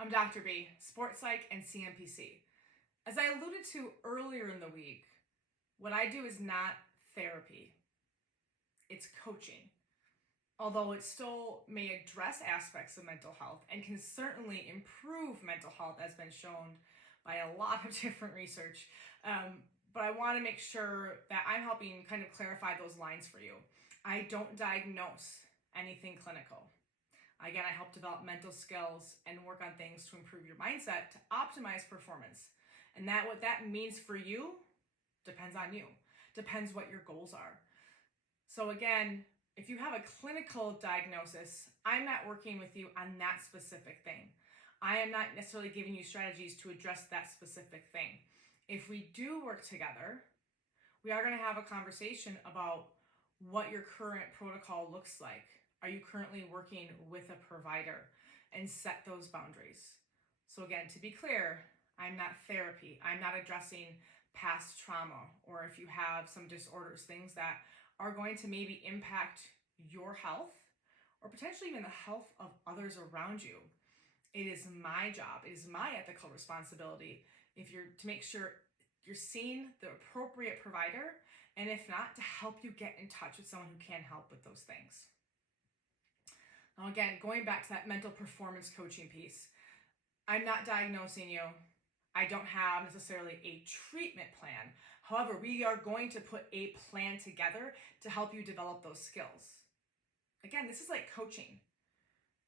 I'm Dr. B, sports psych and CMPC. As I alluded to earlier in the week, what I do is not therapy, it's coaching. Although it still may address aspects of mental health and can certainly improve mental health, as been shown by a lot of different research. But I want to make sure that I'm helping kind of clarify those lines for you. I don't diagnose anything clinical. Again, I help develop mental skills and work on things to improve your mindset to optimize performance. And what that means for you depends on you, depends what your goals are. So again, if you have a clinical diagnosis, I'm not working with you on that specific thing. I am not necessarily giving you strategies to address that specific thing. If we do work together, we are going to have a conversation about what your current protocol looks like. Are you currently working with a provider, and set those boundaries? So again, to be clear, I'm not therapy. I'm not addressing past trauma, or if you have some disorders, things that are going to maybe impact your health or potentially even the health of others around you. It is my job, it is my ethical responsibility to make sure you're seeing the appropriate provider, and if not, to help you get in touch with someone who can help with those things. Now again, going back to that mental performance coaching piece, I'm not diagnosing you. I don't have necessarily a treatment plan. However, we are going to put a plan together to help you develop those skills. Again, this is like coaching.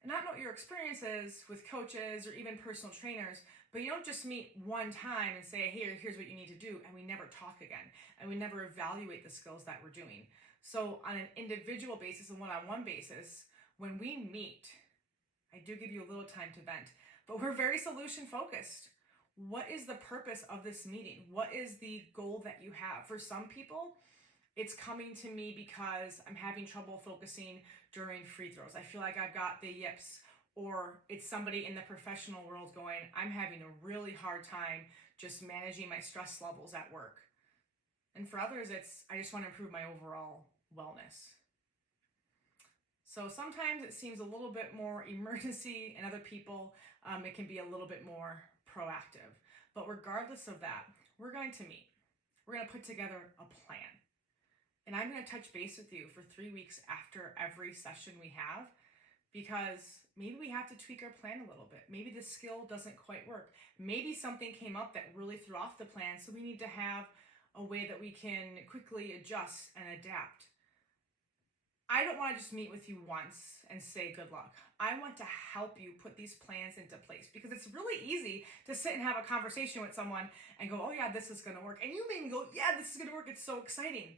And I don't know what your experience is with coaches or even personal trainers, but you don't just meet one time and say, hey, here's what you need to do, and we never talk again, and we never evaluate the skills that we're doing. So on an individual basis, a one-on-one basis, when we meet, I do give you a little time to vent, but we're very solution focused. What is the purpose of this meeting? What is the goal that you have? For some people, it's coming to me because I'm having trouble focusing during free throws. I feel like I've got the yips. Or it's somebody in the professional world going, I'm having a really hard time just managing my stress levels at work. And for others, I just want to improve my overall wellness. So sometimes it seems a little bit more emergency, and other people, it can be a little bit more proactive. But regardless of that, we're going to meet. We're going to put together a plan. And I'm going to touch base with you for 3 weeks after every session we have, because maybe we have to tweak our plan a little bit. Maybe the skill doesn't quite work. Maybe something came up that really threw off the plan, so we need to have a way that we can quickly adjust and adapt. I don't want to just meet with you once and say good luck. I want to help you put these plans into place, because it's really easy to sit and have a conversation with someone and go, oh yeah, this is going to work. And you may go, yeah, this is going to work. It's so exciting.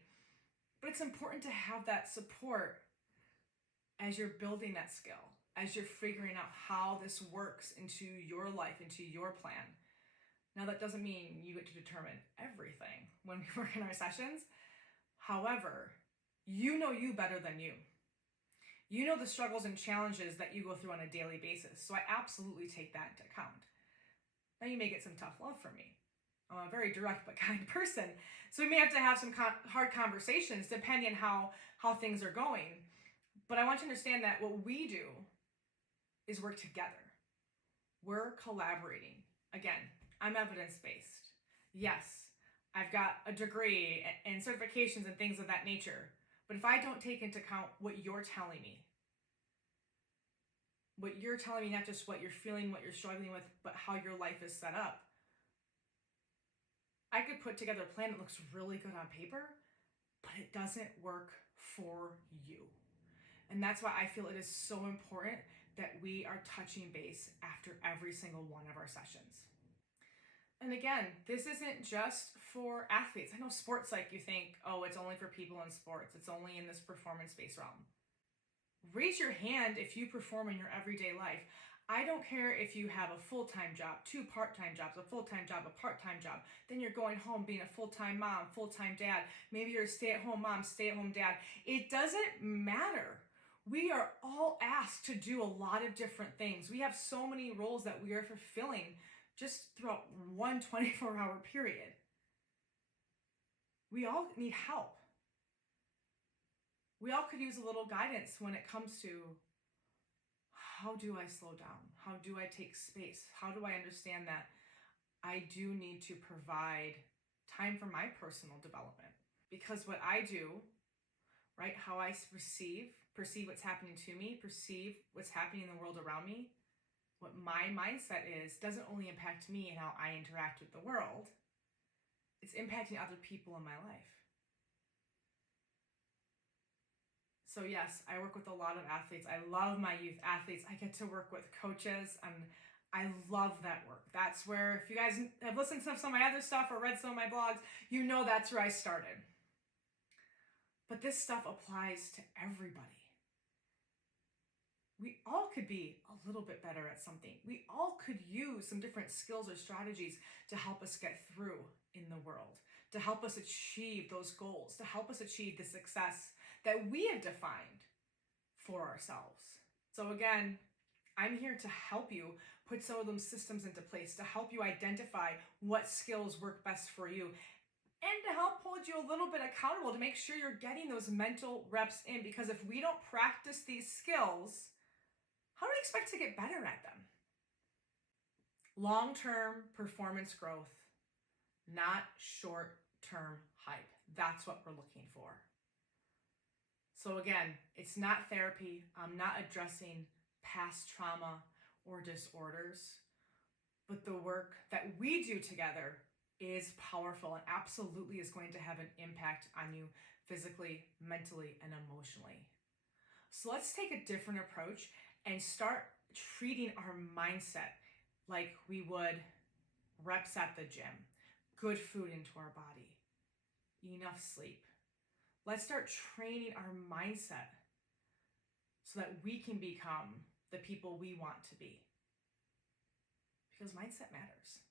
But it's important to have that support as you're building that skill, as you're figuring out how this works into your life, into your plan. Now, that doesn't mean you get to determine everything when we work in our sessions. However, you know you better than you. You know the struggles and challenges that you go through on a daily basis. So I absolutely take that into account. Now you may get some tough love from me. I'm a very direct but kind person. So we may have to have some hard conversations depending on how things are going. But I want you to understand that what we do is work together. We're collaborating. Again, I'm evidence-based. Yes, I've got a degree and certifications and things of that nature. But if I don't take into account what you're telling me, not just what you're feeling, what you're struggling with, but how your life is set up, I could put together a plan that looks really good on paper, but it doesn't work for you. And that's why I feel it is so important that we are touching base after every single one of our sessions. And again, this isn't just for athletes. I know sports psych, you think, oh, it's only for people in sports. It's only in this performance-based realm. Raise your hand if you perform in your everyday life. I don't care if you have a full-time job, 2 part-time jobs, a full-time job, a part-time job. Then you're going home being a full-time mom, full-time dad. Maybe you're a stay-at-home mom, stay-at-home dad. It doesn't matter. We are all asked to do a lot of different things. We have so many roles that we are fulfilling just throughout one 24-hour period. We all need help. We all could use a little guidance when it comes to how do I slow down? How do I take space? How do I understand that I do need to provide time for my personal development? Because what I do, right, how I perceive what's happening to me, perceive what's happening in the world around me, what my mindset is, doesn't only impact me and how I interact with the world, it's impacting other people in my life. So yes, I work with a lot of athletes. I love my youth athletes. I get to work with coaches, and I love that work. That's where, if you guys have listened to some of my other stuff or read some of my blogs, you know that's where I started. But this stuff applies to everybody. We all could be a little bit better at something. We all could use some different skills or strategies to help us get through in the world, to help us achieve those goals, to help us achieve the success that we have defined for ourselves. So again, I'm here to help you put some of those systems into place, to help you identify what skills work best for you, and to help hold you a little bit accountable to make sure you're getting those mental reps in. Because if we don't practice these skills, how do we expect to get better at them? Long-term performance growth, not short-term hype. That's what we're looking for. So again, it's not therapy. I'm not addressing past trauma or disorders, but the work that we do together is powerful and absolutely is going to have an impact on you physically, mentally, and emotionally. So let's take a different approach and start treating our mindset like we would reps at the gym, good food into our body, enough sleep. Let's start training our mindset so that we can become the people we want to be. Because mindset matters.